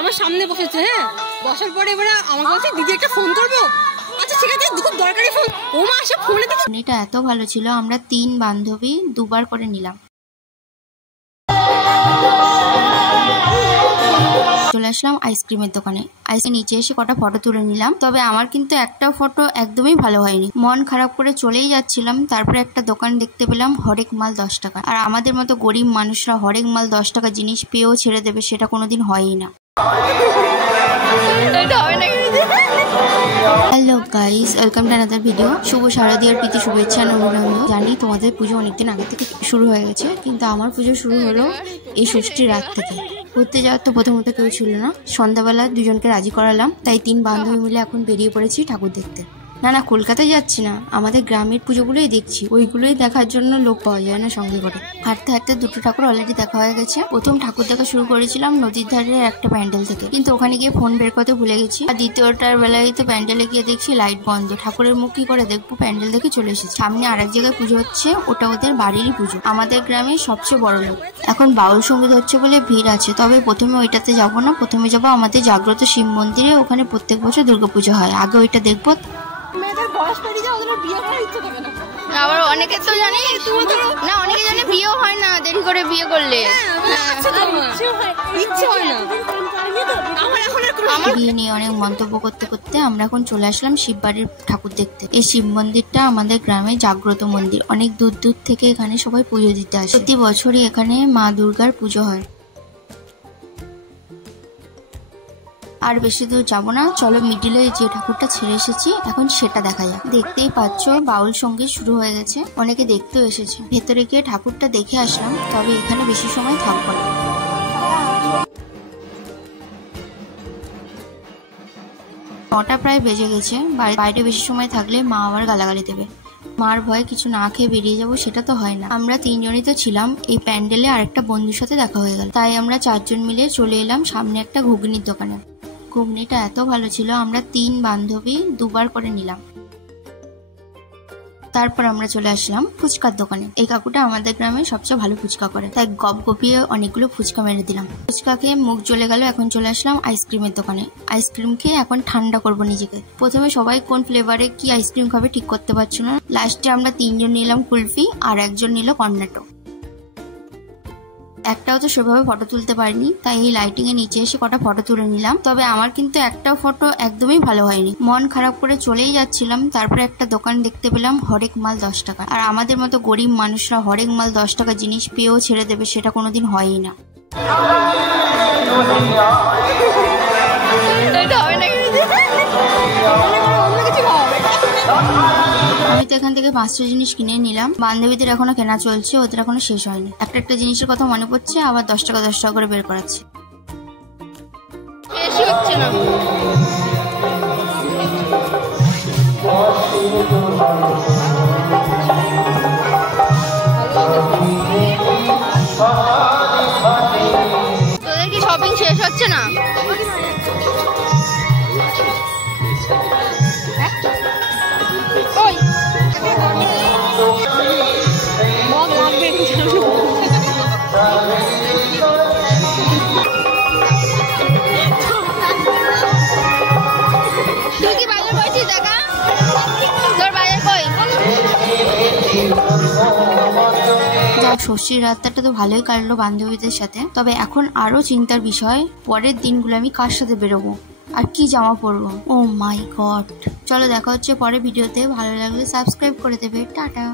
আমার সামনে বসেছে, হ্যাঁ, বসার পরে এবারে আমাকে বলছে দিদি একটা ফোন করবো। আচ্ছা ঠিক আছে, খুব দরকারি ফোন। ও মা আসে ফোনে দেখে। এটা এত ভালো ছিল, আমরা 3 বান্ধবী দুবার করে নিলাম। চলে আসলাম আইসক্রিমের দোকানে। আইসক্রিম নিচে এসে কটা ফটো তুলে নিলাম, তবে আমার কিন্তু একটা ফটো একদমই ভালো হয়নি। মন খারাপ করে চলেই যাচ্ছিলাম, তারপরে একটা দোকান দেখতে পেলাম হরেক মাল 10 টাকা। আর আমাদের মতো গরিব মানুষরা হরেক মাল 10 টাকা জিনিস পেয়েও ছেড়ে দেবে, সেটা কোনোদিন হয়ই না। Hello guys, welcome to another video. শুভ শারদীয়ার প্রীতি শুভেচ্ছা অভিনন্দন। জানি তোমাদের পুজো অনেকদিন আগে থেকে শুরু হয়ে গেছে, কিন্তু আমার পুজো শুরু হলো এই ষষ্ঠী রাত থেকে। ঘুরতে যাওয়ার তো প্রথমত কেউ ছিল না, সন্ধ্যাবেলা দুজনকে রাজি করালাম, তাই 3 বান্ধবী মিলে এখন বেরিয়ে পড়েছি ঠাকুর দেখতে। না কলকাতায় যাচ্ছি না, আমাদের গ্রামের পুজোগুলোই দেখছি, ওইগুলোই দেখার জন্য লোক পাওয়া যায় না সঙ্গে করে। হাঁটতে হাঁটতে 2টো ঠাকুর অলরেডি দেখা হয়ে গেছে। প্রথম ঠাকুর দেখা শুরু করেছিলাম নদীর ধারের একটা প্যান্ডেল থেকে, কিন্তু ওখানে গিয়ে ফোন বের করতে ভুলে গেছি। আর দ্বিতীয়টার বেলায় তো প্যান্ডেলে গিয়ে দেখছি লাইট বন্ধ। ঠাকুরের মুখ কি করে দেখবো, প্যান্ডেল দেখে চলে এসেছি। সামনে আরেক জায়গায় পুজো হচ্ছে, ওটা ওদের বাড়িরই পুজো, আমাদের গ্রামের সবচেয়ে বড় লোক। এখন বাউল সঙ্গীত হচ্ছে বলে ভিড় আছে, তবে প্রথমে ওইটাতে যাবো না, প্রথমে যাবো আমাদের জাগ্রত শিব মন্দিরে। ওখানে প্রত্যেক বছর দুর্গাপুজো হয়, আগে ওইটা দেখবো। আবার অনেকে তো জানে না, অনেকে জানে বিয়েও হয় না দেরি করে বিয়ে করলে। বিয়ে নিয়ে অনেক মন্তব্য করতে করতে আমরা এখন চলে আসলাম শিববাড়ির ঠাকুর দেখতে। এই শিব মন্দিরটা আমাদের গ্রামে জাগ্রত মন্দির, অনেক দূর দূর থেকে এখানে সবাই পুজো দিতে আসে। প্রতি বছরই এখানে মা দুর্গার পুজো হয়। আর বেশি দূর যাবো না, চলো মিডিলে যে ঠাকুরটা ছেড়ে এসেছি এখন সেটা দেখা যাক। দেখতেই পাচ্ছ বাউল সঙ্গীত শুরু হয়ে গেছে, অনেকে দেখতেও এসেছে। ভেতরে গিয়ে ঠাকুরটা দেখে আসলাম, তবে এখানে বেশি সময় থাকবো না। নটা প্রায় বেজে গেছে, বাইরে বেশি সময় থাকলে মা আবার গালাগালি দেবে। মার ভয়ে কিছু না খেয়ে বেরিয়ে যাবো সেটা তো হয় না। আমরা 3 জনই তো ছিলাম এই প্যান্ডেলে, আরেকটা বন্ধুর সাথে দেখা হয়ে গেল, তাই আমরা 4 জন মিলে চলে এলাম সামনে একটা ঘুগনির দোকানে। ঘুগনিটা এত ভালো ছিল, আমরা 3 বান্ধবী দুবার করে নিলাম। তারপর আমরা চলে আসলাম ফুচকার দোকানে। এই কাকুটা আমাদের গ্রামে সবচেয়ে ভালো ফুচকা করে, তাই গপ গপিয়ে অনেকগুলো ফুচকা মেরে দিলাম। ফুচকা খেয়ে মুখ জ্বলে গেল। এখন চলে আসলাম আইসক্রিমের দোকানে। আইসক্রিম খেয়ে এখন ঠান্ডা করবো নিজেকে। প্রথমে সবাই কোন ফ্লেভারে কি আইসক্রিম খাবে ঠিক করতে পারছো না, লাস্টে আমরা 3 জন নিলাম কুলফি আর একজন নিল কর্নেটো। একটাও তো সেভাবে ফটো তুলতে পারিনি, তাই এই লাইটিং এর নিচে এসে কটা ফটো তুলে নিলাম, তবে আমার কিন্তু একটা ফটো একদমই ভালো হয়নি। মন খারাপ করে চলেই যাচ্ছিলাম, তারপরে একটা দোকান দেখতে পেলাম হরেক মাল 10 টাকা। আর আমাদের মতো গরিব মানুষরা হরেক মাল 10 টাকা জিনিস পেয়েও ছেড়ে দেবে, সেটা কোনোদিন হয়ই না। আমি তো এখান থেকে 500 জিনিস কিনে নিলাম। বান্ধবীদের এখনো কেনা চলছে, ওদের এখনো শেষ হয়নি। একটা জিনিসের কথা মনে পড়ছে, আবার 10 টাকা করে বের করাচ্ছে। তোদের কি শপিং শেষ হচ্ছে না? ষষ্ঠীর রাতটা তো ভালোই কাটলো বান্ধবীদের সাথে, তবে এখন আরো চিন্তার বিষয় পরের দিনগুলো আমি কার সাথে বেরোবো আর কি জামা পরবো। ও মাই গড। চলো দেখা হচ্ছে পরের ভিডিওতে, ভালো লাগলে সাবস্ক্রাইব করে দেবে। টাটা।